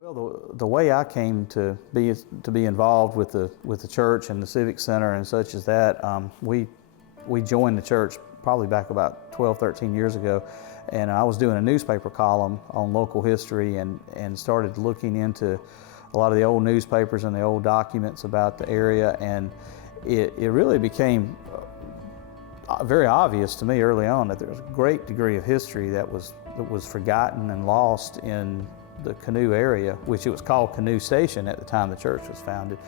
Well, the way I came to be involved with the church and the Civic Center and such as that, we joined the church probably back about 12, 13 years ago, and I was doing a newspaper column on local history and started looking into a lot of the old newspapers and the old documents about the area, and it really became very obvious to me early on that there was a great degree of history that was forgotten and lost in the Canoe area, which it was called Canoe Station at the time the church was founded.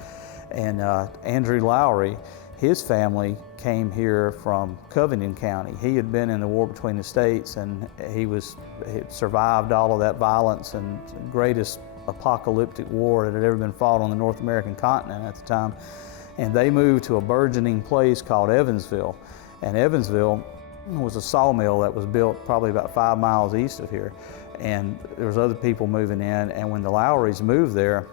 And Andrew Lowry, his family came here from Covington County. He had been in the war between the states, and he had survived all of that violence and greatest apocalyptic war that had ever been fought on the North American continent at the time. And they moved to a burgeoning place called Evansville. And Evansville was a sawmill that was built probably about 5 miles east of here. And there was other people moving in, and when the Lowrys moved there,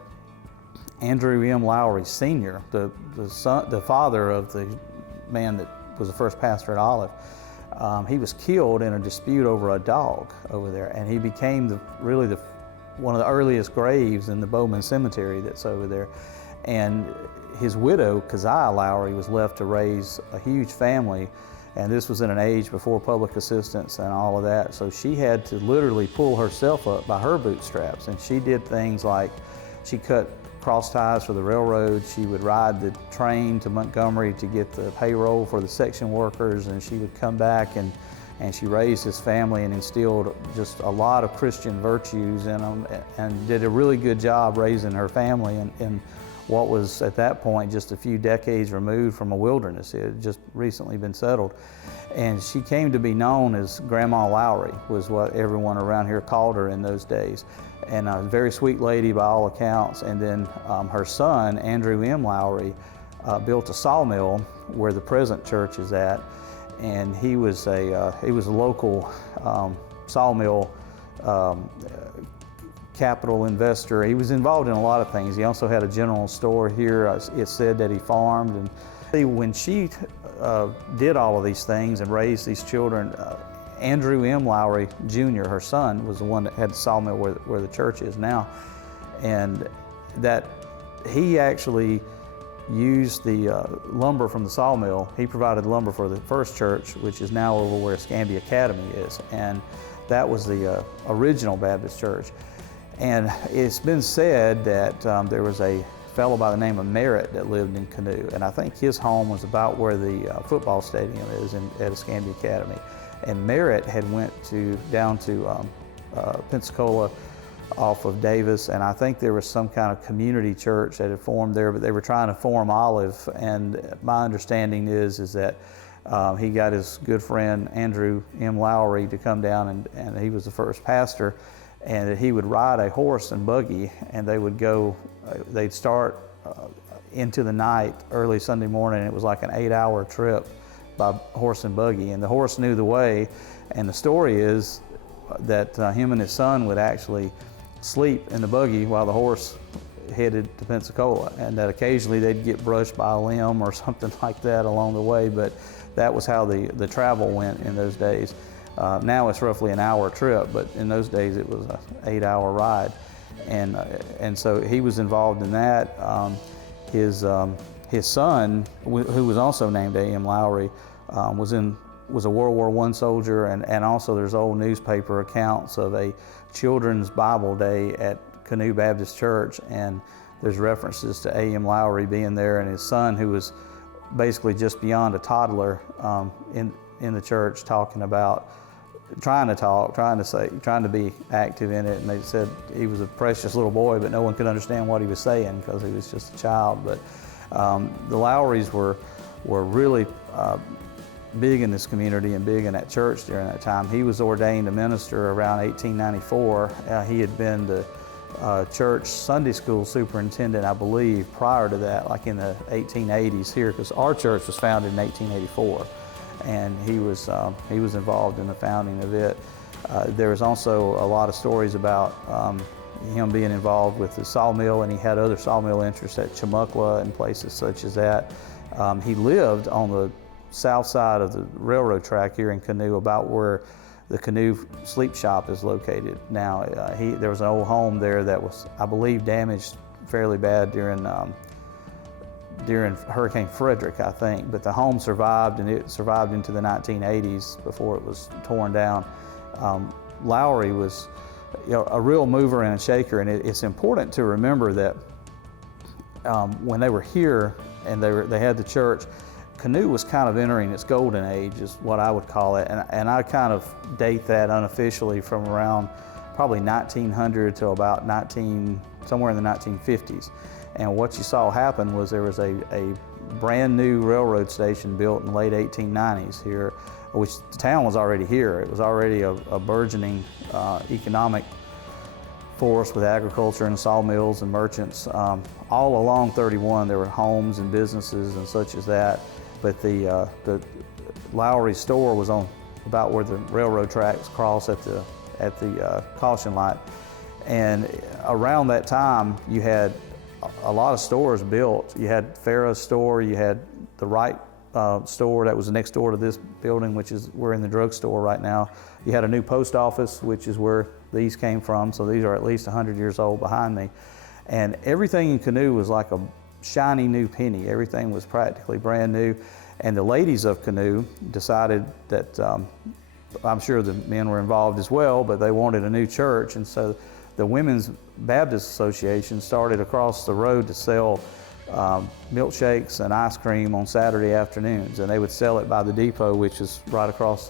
Andrew M. Lowry Sr., the father of the man that was the first pastor at Olive, he was killed in a dispute over a dog over there, and he became one of the earliest graves in the Bowman Cemetery that's over there. And his widow, Keziah Lowry, was left to raise a huge family. And this was in an age before public assistance and all of that. So she had to literally pull herself up by her bootstraps. And she did things like she cut cross ties for the railroad. She would ride the train to Montgomery to get the payroll for the section workers. And she would come back and she raised his family and instilled just a lot of Christian virtues in them and did a really good job raising her family in what was at that point just a few decades removed from a wilderness. It had just recently been settled. And she came to be known as Grandma Lowry, was what everyone around here called her in those days. And a very sweet lady by all accounts. And then her son, Andrew M. Lowry, built a sawmill where the present church is at. And he was a local sawmill capital investor. He was involved in a lot of things. He also had a general store here. It said that he farmed. And when she did all of these things and raised these children, Andrew M. Lowry Jr., her son, was the one that had the sawmill where the church is now. And that he actually used the lumber from the sawmill. He provided lumber for the first church, which is now over where Scambia Academy is. And that was the original Baptist church. And it's been said that there was a fellow by the name of Merritt that lived in Canoe, and I think his home was about where the football stadium is at Escambia Academy. And Merritt had went down to Pensacola off of Davis, and I think there was some kind of community church that had formed there, but they were trying to form Olive. And my understanding is that he got his good friend Andrew M. Lowry to come down, and he was the first pastor. And he would ride a horse and buggy, and they would go, they'd start into the night, early Sunday morning. It was like an 8-hour trip by horse and buggy, and the horse knew the way. And the story is that him and his son would actually sleep in the buggy while the horse headed to Pensacola, and that occasionally they'd get brushed by a limb or something like that along the way, but that was how the travel went in those days. Now it's roughly an hour trip, but in those days it was an 8-hour ride. And so he was involved in that. His son, who was also named A.M. Lowry, was a World War I soldier, and also there's old newspaper accounts of a children's Bible day at Canoe Baptist Church, and there's references to A.M. Lowry being there, and his son, who was basically just beyond a toddler, in the church, talking about trying to be active in it. And they said he was a precious little boy, but no one could understand what he was saying because he was just a child. But the Lowrys were really big in this community and big in that church during that time. He was ordained a minister around 1894. He had been the church Sunday school superintendent, I believe, prior to that, like in the 1880s here, because our church was founded in 1884. And he was involved in the founding of it. There was also a lot of stories about him being involved with the sawmill, and he had other sawmill interests at Chamuckla and places such as that. He lived on the south side of the railroad track here in Canoe, about where the Canoe sleep shop is located now. There was an old home there that was, I believe, damaged fairly bad during Hurricane Frederick, I think, but the home survived, and it survived into the 1980s before it was torn down. Lowry was, a real mover and a shaker, and it's important to remember that when they were here and they had the church, Canoe was kind of entering its golden age, is what I would call it, and I kind of date that unofficially from around probably 1900 to about somewhere in the 1950s. And what you saw happen was there was a brand new railroad station built in the late 1890s here, which the town was already here. It was already a burgeoning economic force with agriculture and sawmills and merchants. All along 31 there were homes and businesses and such as that, but the Lowry store was on about where the railroad tracks cross at the caution light. And around that time you had a lot of stores built. You had Farrah's store, you had the Wright store that was next door to this building, which is, we're in the drugstore right now. You had a new post office, which is where these came from, so these are at least 100 years old behind me. And everything in Canoe was like a shiny new penny. Everything was practically brand new. And the ladies of Canoe decided that, I'm sure the men were involved as well, but they wanted a new church, and so the Women's Baptist Association started across the road to sell milkshakes and ice cream on Saturday afternoons, and they would sell it by the depot, which is right across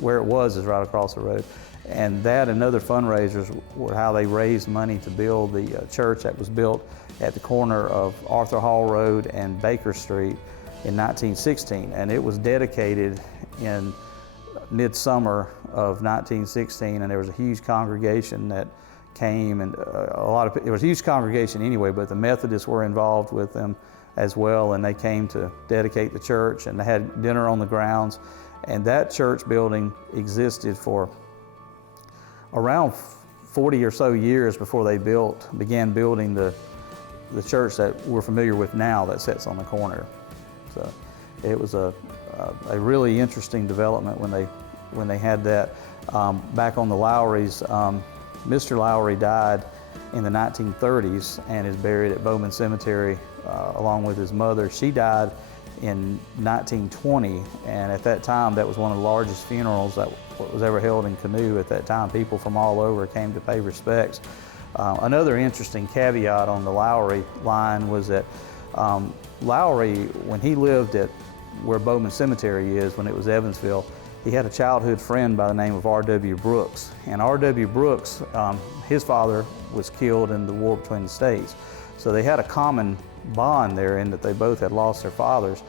where it was is right across the road. And that and other fundraisers were how they raised money to build the church that was built at the corner of Arthur Hall Road and Baker Street in 1916, and it was dedicated in midsummer of 1916, and there was a huge congregation that came, and it was a huge congregation anyway, but the Methodists were involved with them as well, and they came to dedicate the church, and they had dinner on the grounds. And that church building existed for around 40 or so years before they began building the church that we're familiar with now that sits on the corner. So it was a really interesting development when they had that. Back on the Lowrys, Mr. Lowry died in the 1930s and is buried at Bowman Cemetery along with his mother. She died in 1920, and at that time that was one of the largest funerals that was ever held in Canoe at that time. People from all over came to pay respects. Another interesting caveat on the Lowry line was that Lowry, when he lived at where Bowman Cemetery is, when it was Evansville, he had a childhood friend by the name of R.W. Brooks. And R.W. Brooks, his father was killed in the war between the states. So they had a common bond there in that they both had lost their fathers.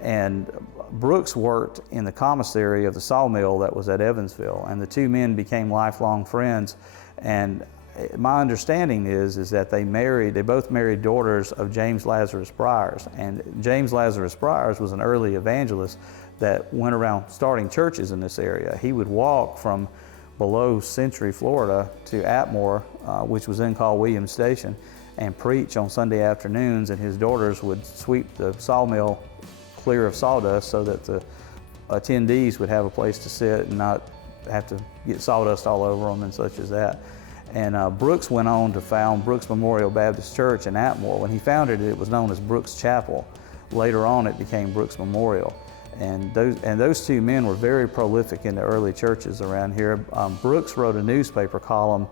And Brooks worked in the commissary of the sawmill that was at Evansville, and the two men became lifelong friends. And my understanding is that they both married daughters of James Lazarus Bryars. And James Lazarus Bryars was an early evangelist that went around starting churches in this area. He would walk from below Century, Florida to Atmore, which was then called Williams Station, and preach on Sunday afternoons, and his daughters would sweep the sawmill clear of sawdust so that the attendees would have a place to sit and not have to get sawdust all over them and such as that. And Brooks went on to found Brooks Memorial Baptist Church in Atmore. When he founded it, it was known as Brooks Chapel. Later on, it became Brooks Memorial. And those two men were very prolific in the early churches around here. Brooks wrote a newspaper column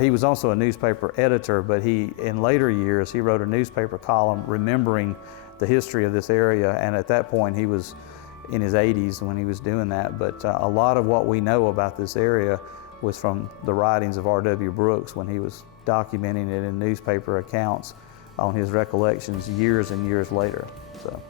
he was also a newspaper editor, but in later years, he wrote a newspaper column remembering the history of this area. And at that point, he was in his 80s when he was doing that. But a lot of what we know about this area was from the writings of R.W. Brooks when he was documenting it in newspaper accounts on his recollections years and years later. So.